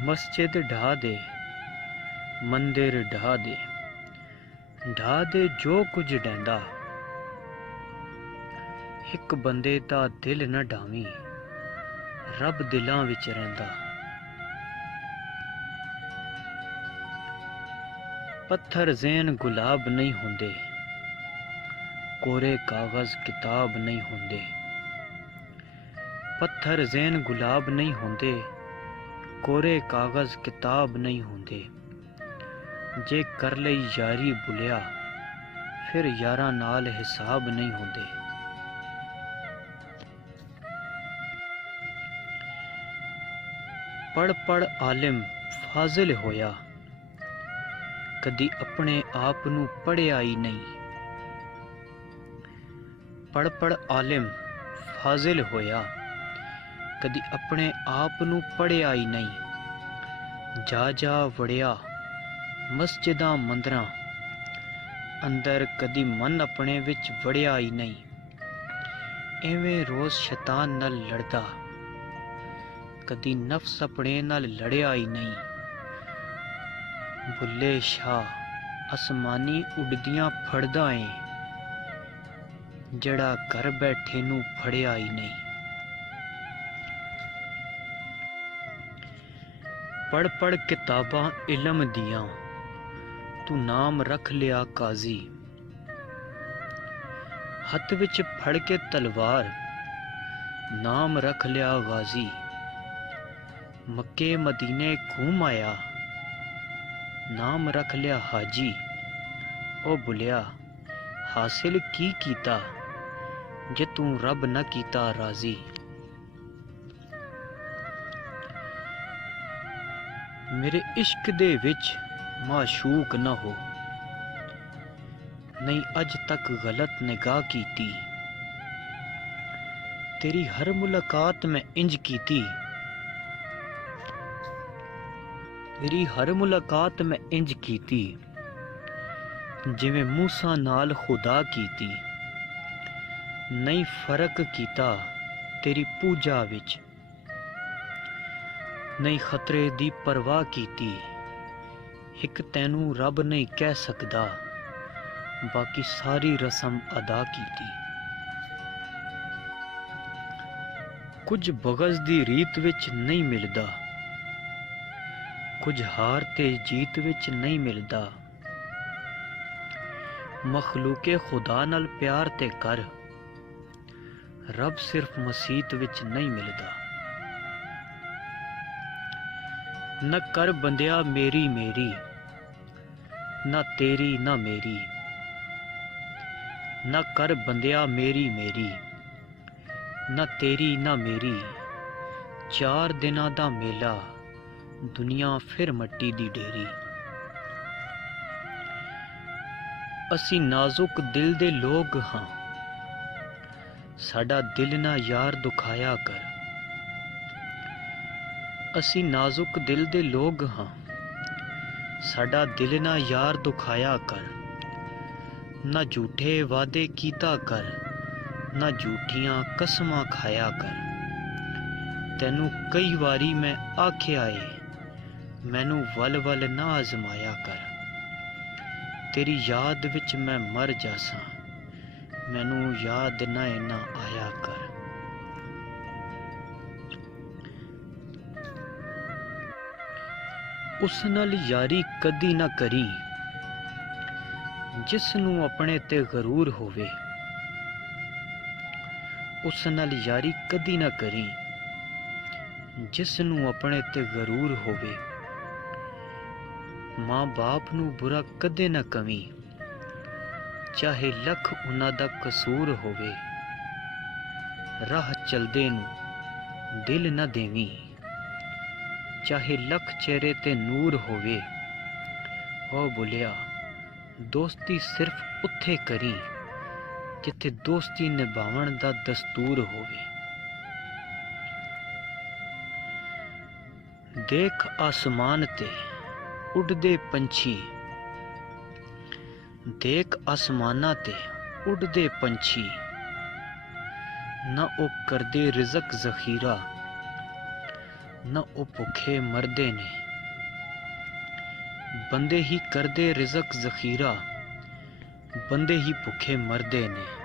मस्जिद ढा दे, मंदिर ढा दे जो कुछ डैंदा। एक बंदे दा दिल न ढावी, रब दिलां विच रहिंदा। पत्थर ज़ेन गुलाब नहीं हुंदे, कोरे कागज़ किताब नहीं हुंदे। पत्थर ज़ेन गुलाब नहीं हुंदे, कोरे कागज़ किताब नहीं हुंदे। जे कर लई यारी बुलिया, फिर यारां नाल हिसाब नहीं हुंदे। पढ़ पढ़ आलिम फाजिल होया, कदी अपने आप नूं पढ़िया ही नहीं। पढ़ पढ़ आलिम फाजिल होया, कदी अपने आप नूं पढ़िया ही नहीं। जा जा वड़िया मस्जिदां मंदरां अंदर, कदी मन अपने विच वड़िया ही नहीं। एवें रोज़ शैतान नाल लड़दा, कदी नफ्स अपने नाल लड़िया ही नहीं। बुल्ले शाह आसमानी उड़दियां फड़दा ऐ, जड़ा घर बैठे नूं फड़िया ही नहीं। पढ़ पढ़ किताबां इल्म दियां, तू नाम रख लिया काजी। हथ विच फड़ के तलवार, नाम रख लिया गाजी। मक्के मदीने घूम आया, नाम रख लिया हाजी। ओ बुलिया हासिल की कीता, जे तू रब न कीता राजी। मेरे इश्क दे विच माशूक न हो, नहीं अज तक गलत निगाह कीती। तेरी हर मुलाकात मैं इंज कीती, तेरी हर मुलाकात मैं इंज कीती, जिवें मूसा नाल खुदा कीती। नहीं फर्क कीता तेरी पूजा विच, नहीं खतरे दी परवाह कीती। एक तैनू रब नहीं कह सकदा, बाकी सारी रस्म अदा कीती। कुछ बगज़ दी रीत विच नहीं मिलदा, कुछ हार ते जीत विच नहीं मिलदा। मखलूके खुदा नाल प्यार ते कर, रब सिर्फ मसीत विच नहीं मिलदा। न कर बंदिया मेरी मेरी, ना तेरी ना मेरी। न कर बंदिया मेरी मेरी, ना तेरी ना मेरी। 4 दिनां दा मेला, दुनिया फिर मट्टी दी डेरी। असी नाजुक दिल दे लोग हां, साडा दिल ना यार दुखाया कर। असी नाजुक दिल दे लोग हां, साडा दिल ना यार दुखाया कर। ना झूठे वादे कीता कर, ना झूठियां कसमां खाया कर। तैनू कई वारी मैं आख्या ए, मैनू वल वल ना आजमाया कर। तेरी याद विच मैं मर जासां, मैनू याद ना इना आया कर। उस नाल यारी कदी ना करी, जिस नू अपने ते गरूर होवे। उस नाल यारी कदी ना करी, जिस नू अपने ते गरूर होवे। मां बाप नू बुरा कदे ना कवी, चाहे लख उन्हां दा कसूर होवे। राह चलदे नू दिल ना देवी, चाहे लख चेहरे ते नूर होवे। ओ बुलिया दोस्ती सिर्फ उत्थे करी, जिथे दोस्ती निभावण दा दस्तूर होवे। देख आसमान ते उड़दे पंछी, देख आसमाना ते उड़दे पंछी। ना ओ करदे रिज़क ज़खीरा, ਨਾ ਉਹ ਭੁੱਖੇ ਮਰਦੇ ਨੇ। ਬੰਦੇ ਹੀ ਕਰਦੇ ਰਿਜ਼ਕ ਜ਼ਖੀਰਾ, ਬੰਦੇ ਹੀ ਭੁੱਖੇ ਮਰਦੇ ਨੇ।